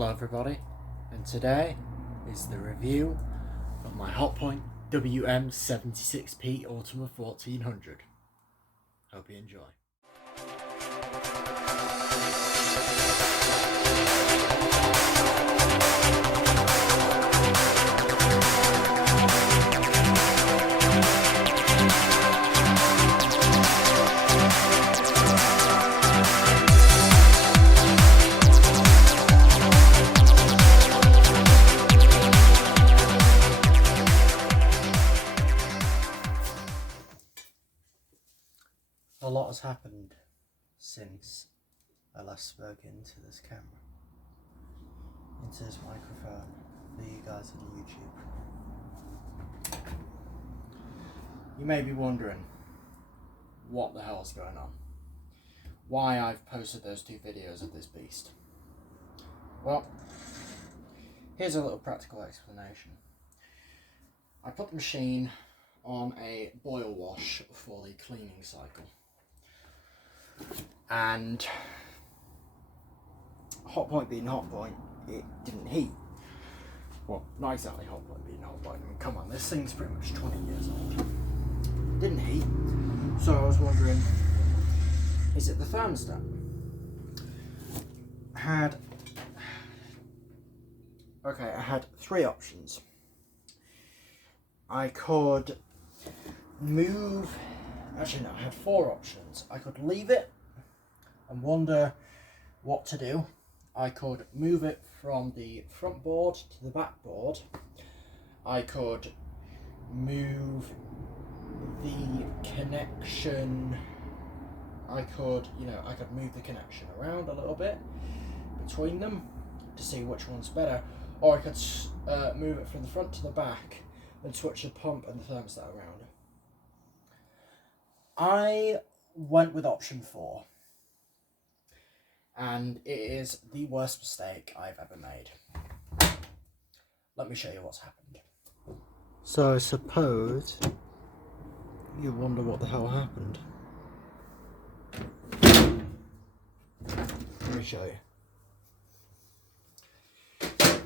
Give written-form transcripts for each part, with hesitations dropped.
Hello everybody, and today is the review of my Hotpoint WM76P Ultima 1400. Hope you enjoy. A lot has happened since I last spoke into this camera, into this microphone for you guys on YouTube. You may be wondering what the hell's going on, why I've posted those two videos of this beast. Well, here's a little practical explanation. I put the machine on a boil wash for the cleaning cycle. And Hotpoint being Hotpoint, it didn't heat. Well, not exactly Hotpoint being Hotpoint. I mean, come on, this thing's pretty much 20 years old. Didn't heat. So I was wondering, is it the thermostat? I had three options. I could move. Actually, no, I had four options. I could leave it and wonder what to do. I could move it from the front board to the back board. I could move the connection. I could move the connection around a little bit between them to see which one's better. Or I could move it from the front to the back and switch the pump and the thermostat around. I went with option 4, and it is the worst mistake I've ever made. Let me show you what's happened. So I suppose you wonder what the hell happened. Let me show you.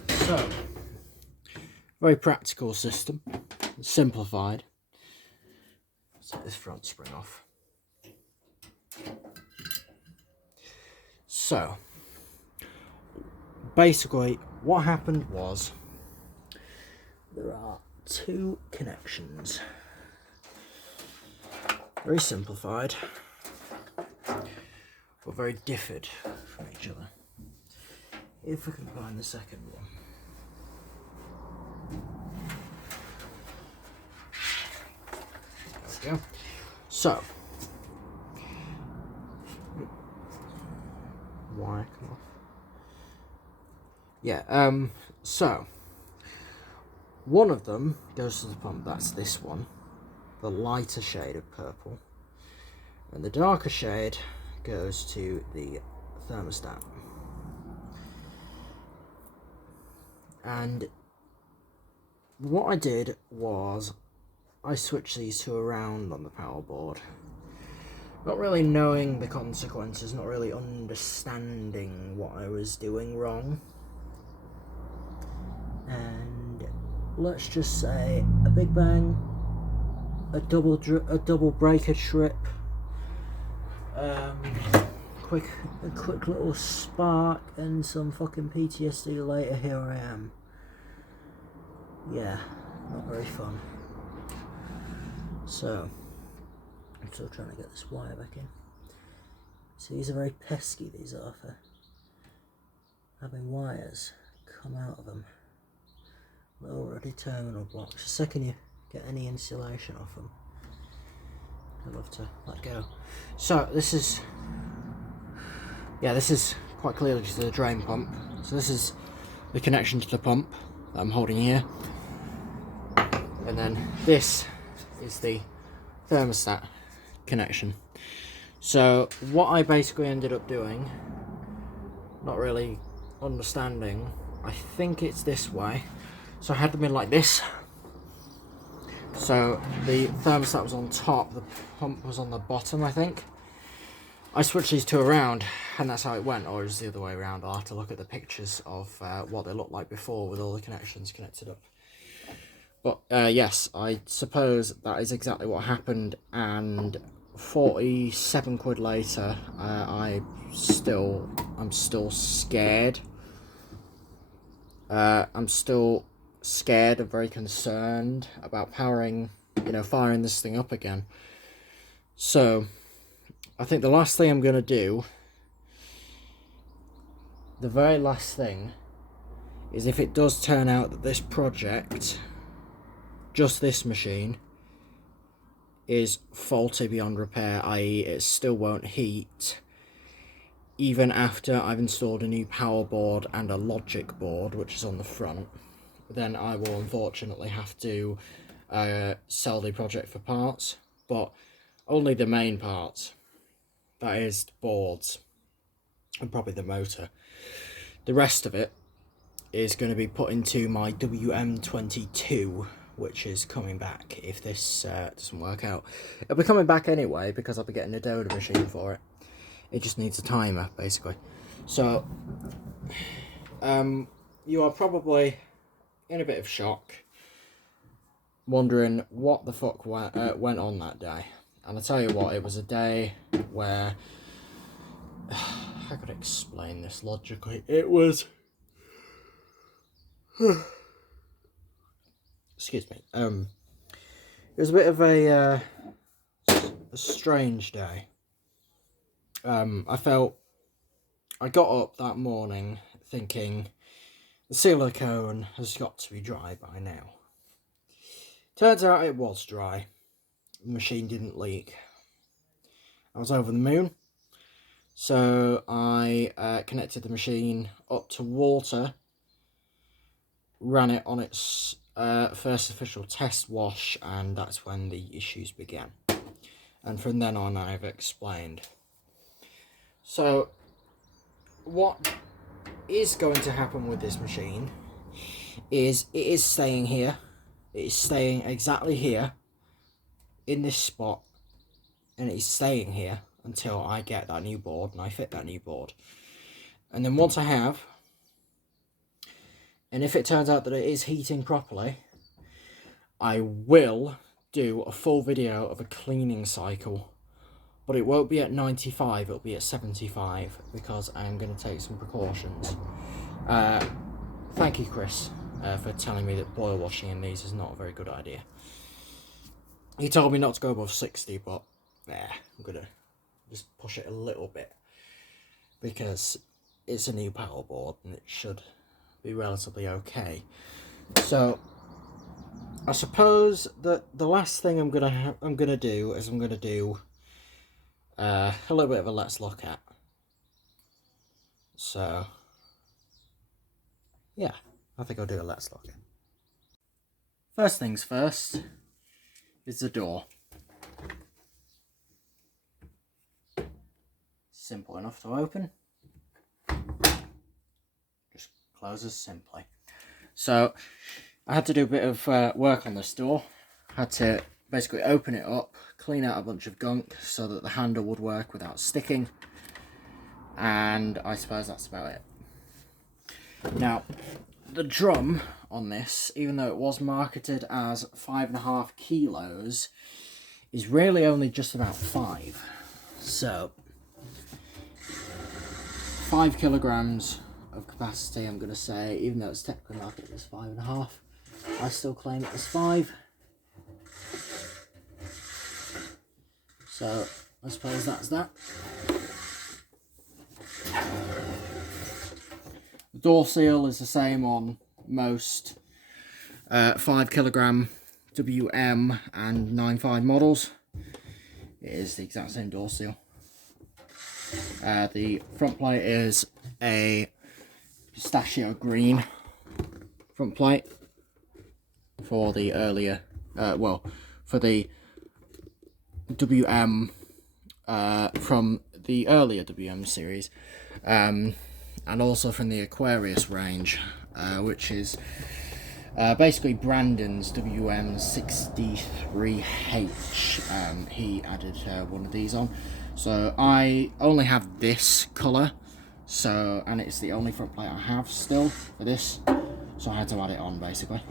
So, very practical system, simplified. Take this front spring off. So, basically, what happened was there are two connections. Very simplified, but very differed from each other. If we can find the second one. There we go. So, wire come off. Yeah, so one of them goes to the pump, that's this one, the lighter shade of purple, and the darker shade goes to the thermostat. And what I did was I switched these two around on the power board, not really knowing the consequences, not really understanding what I was doing wrong. And let's just say a big bang, a double breaker trip, a quick little spark, and some fucking PTSD later. Here I am. Yeah, not very fun. So, I'm still trying to get this wire back in. So these are very pesky, these are, for having wires come out of them. Little ruddy terminal blocks. The second you get any insulation off them, I'd love to let go. So this is quite clearly just the drain pump. So this is the connection to the pump that I'm holding here. And then this is the thermostat connection. So what I basically ended up doing, not really understanding, I think it's this way. So I had them in like this. So the thermostat was on top, the pump was on the bottom, I think. I switched these two around, and that's how it went, or is it the other way around? I'll have to look at the pictures of what they looked like before with all the connections connected up. But yes, I suppose that is exactly what happened, and 47 quid later, I'm still scared. I'm still scared and very concerned about firing this thing up again. So I think the last thing I'm going to do, the very last thing, is if it does turn out that this project, just this machine, is faulty beyond repair, i.e. it still won't heat, even after I've installed a new power board and a logic board, which is on the front, then I will unfortunately have to sell the project for parts, but only the main parts. That is boards and probably the motor. The rest of it is going to be put into my WM22, which is coming back if this doesn't work out. It'll be coming back anyway because I'll be getting a Doda machine for it. It just needs a timer, basically. So, you are probably in a bit of shock, wondering what the fuck went on that day. And I tell you what, it was a day where, how could I explain this logically? It was, excuse me, it was a bit of a strange day. I got up that morning thinking the silicone has got to be dry by now. Turns out it was dry. The machine didn't leak. I was over the moon. So I connected the machine up to water, ran it on its first official test wash, and that's when the issues began. And from then on I've explained. So what is going to happen with this machine is it is staying here. It is staying exactly here in this spot, and it is staying here until I get that new board and I fit that new board. And then once I have, and if it turns out that it is heating properly, I will do a full video of a cleaning cycle. But it won't be at 95, it'll be at 75, because I am going to take some precautions. Thank you, Chris, for telling me that boil washing in these is not a very good idea. He told me not to go above 60, but I'm going to just push it a little bit, because it's a new power board and it should be relatively okay. So I suppose that the last thing I'm gonna do is a little bit of a let's look at. So yeah, I think I'll do a let's look at. First things first is the door. Simple enough to open. Just closes simply. So I had to do a bit of work on this door. Had to basically open it up, clean out a bunch of gunk so that the handle would work without sticking, and I suppose that's about it. Now, the drum on this, even though it was marketed as 5.5 kilos, is really only just about 5. So 5 kilograms of capacity, I'm going to say, even though it's technically marketed as 5.5, I still claim it as 5. So I suppose that's that. The door seal is the same on most 5 kilogram WM and 9.5 models. It is the exact same door seal. The front plate is a pistachio green front plate for the earlier, for the WM from the earlier WM series, and also from the Aquarius range, which is basically Brandon's WM63H. He added one of these on. So I only have this colour, and it's the only front plate I have still for this, so I had to add it on basically.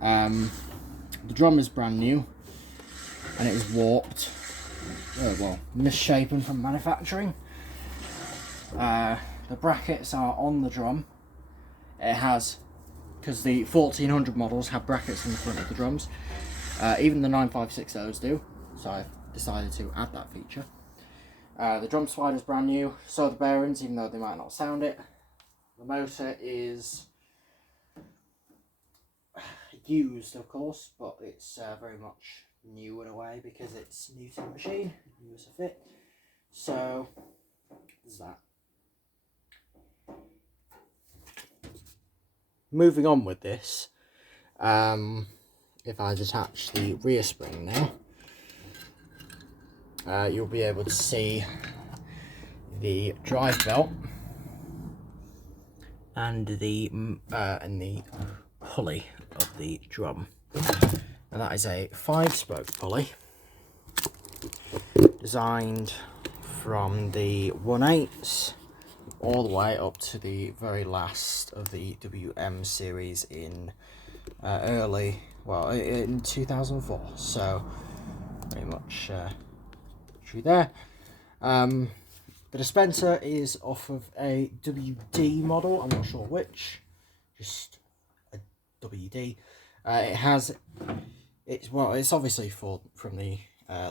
The drum is brand new, and it was warped, well, misshapen from manufacturing. The brackets are on the drum. It has, because the 1400 models have brackets in the front of the drums, even the 956s do, so I've decided to add that feature. The drum slider's brand new, so are the bearings, even though they might not sound it. The motor is used, of course, but it's very much new in a way because it's new to the machine, new as a fit. So there's that. Moving on with this, if I detach the rear spring now, you'll be able to see the drive belt and the pulley of the drum, and that is a 5-spoke pulley designed from the 1/8 all the way up to the very last of the WM series in in 2004, so very much through there. The dispenser is off of a WD model, I'm not sure which, just a WD. It's obviously from the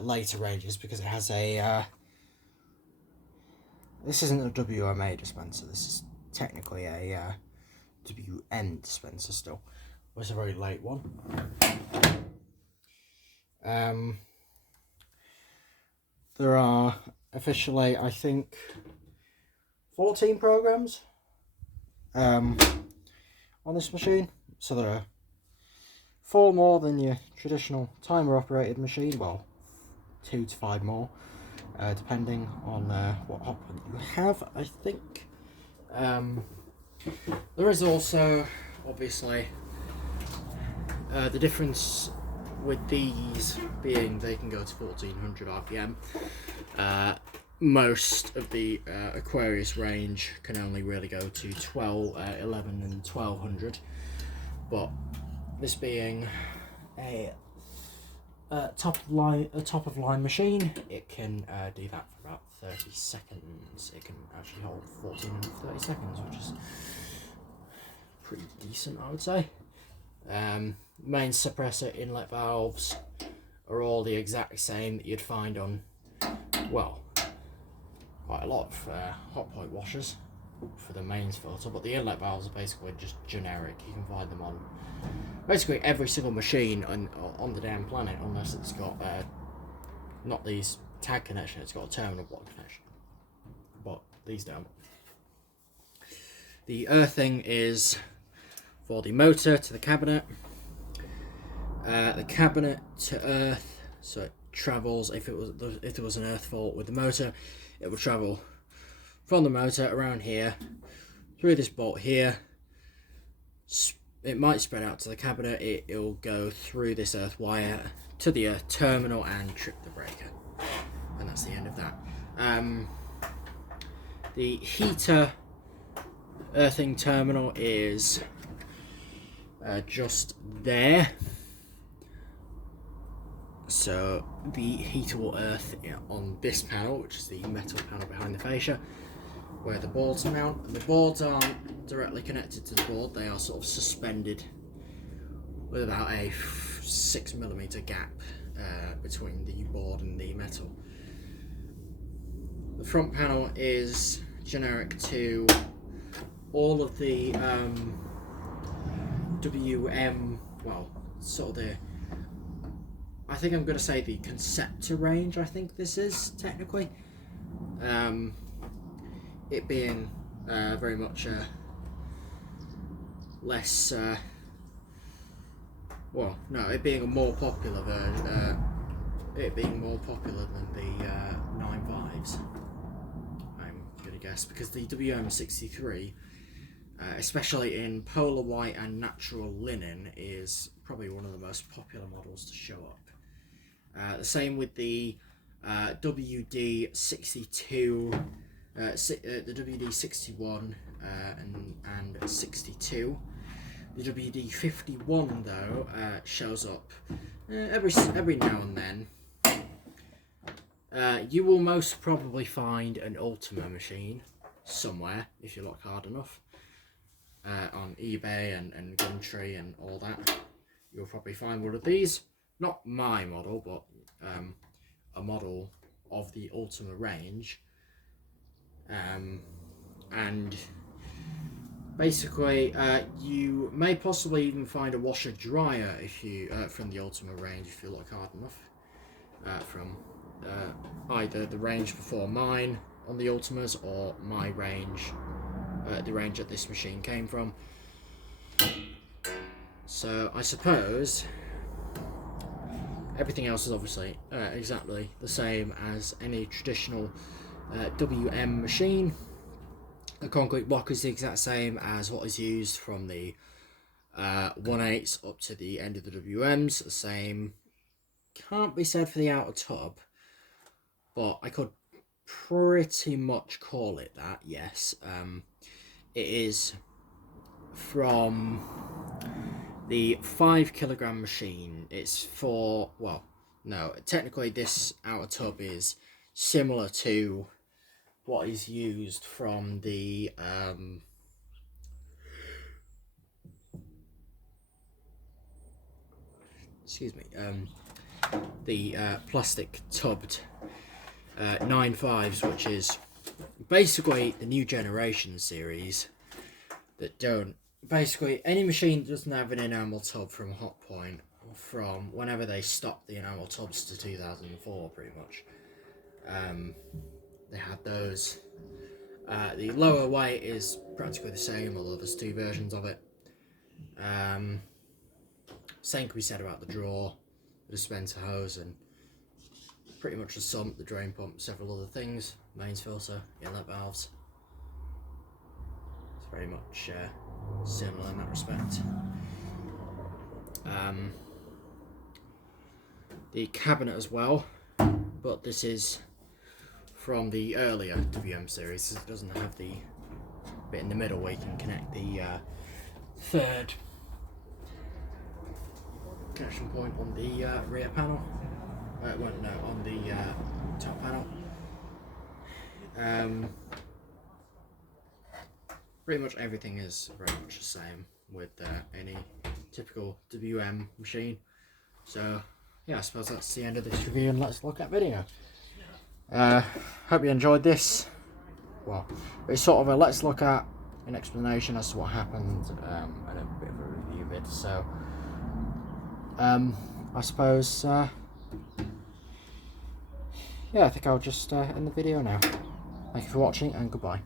later ranges, because it has a this isn't a WMA dispenser, this is technically a WN dispenser still. It was a very late one. There are officially, I think, 14 programs on this machine, so there are 4 more than your traditional timer operated machine, well, 2 to 5 more, depending on what Hotpoint you have, I think. There is also, obviously, the difference with these being they can go to 1400 RPM. Most of the Aquarius range can only really go to 11 and 1200, but this being a top of line machine, it can do that for about 30 seconds. It can actually hold 1430 seconds, which is pretty decent, I would say. Main suppressor inlet valves are all the exact same that you'd find on, well, quite a lot of Hotpoint washers for the mains filter, but the inlet valves are basically just generic. You can find them on basically every single machine on the damn planet, unless it's got not these tag connection, it's got a terminal block connection, but these don't. The earthing is for the motor to the cabinet, the cabinet to earth, so it travels, if there was an earth fault with the motor, it will travel from the motor around here, through this bolt here, it might spread out to the cabinet, it'll go through this earth wire to the earth terminal and trip the breaker, and that's the end of that. The heater earthing terminal is just there, so the heater will earth on this panel, which is the metal panel behind the fascia, where the boards mount. And the boards aren't directly connected to the board, they are sort of suspended with about a 6mm gap between the board and the metal. The front panel is generic to all of the WM, well, sort of the, I think I'm going to say the Conceptor range, I think this is technically. It being very much less, well, no, it being a more popular version, it being more popular than the 9.5s, I'm going to guess, because the WM63, especially in polar white and natural linen, is probably one of the most popular models to show up. The same with the WD62, the WD61 and 62. The WD51 though shows up every now and then. You will most probably find an Ultima machine somewhere if you look hard enough, on eBay and Gumtree and all that. You'll probably find one of these. Not my model, but a model of the Ultima range. And basically, you may possibly even find a washer dryer if you from the Ultima range if you look hard enough. From either the range before mine on the Ultimas or my range, the range that this machine came from. So I suppose everything else is obviously exactly the same as any traditional WM machine. The concrete block is the exact same as what is used from the 1/8 up to the end of the WMs. The same can't be said for the outer tub, but I could pretty much call it that, yes. It is from the 5 kilogram machine. It's for, well, no, technically this outer tub is similar to what is used from the plastic tubbed 9.5s, which is basically the new generation series that don't, basically any machine that doesn't have an enamel tub from Hotpoint, from whenever they stopped the enamel tubs to 2004 pretty much. They had those. The lower weight is practically the same, although there's 2 versions of it. Same can be said about the drawer, the dispenser hose, and pretty much the sump, the drain pump, several other things. Mains filter, inlet valves. It's very much similar in that respect. The cabinet as well, but this is from the earlier WM series. It doesn't have the bit in the middle where you can connect the third connection point on the rear panel. On the top panel. Pretty much everything is very much the same with any typical WM machine. So yeah, I suppose that's the end of this review, and let's look at video. Hope you enjoyed this. Well, it's sort of a let's look at an explanation as to what happened, and a bit of a review vid. So I suppose yeah, I think I'll just end the video now. Thank you for watching, and goodbye.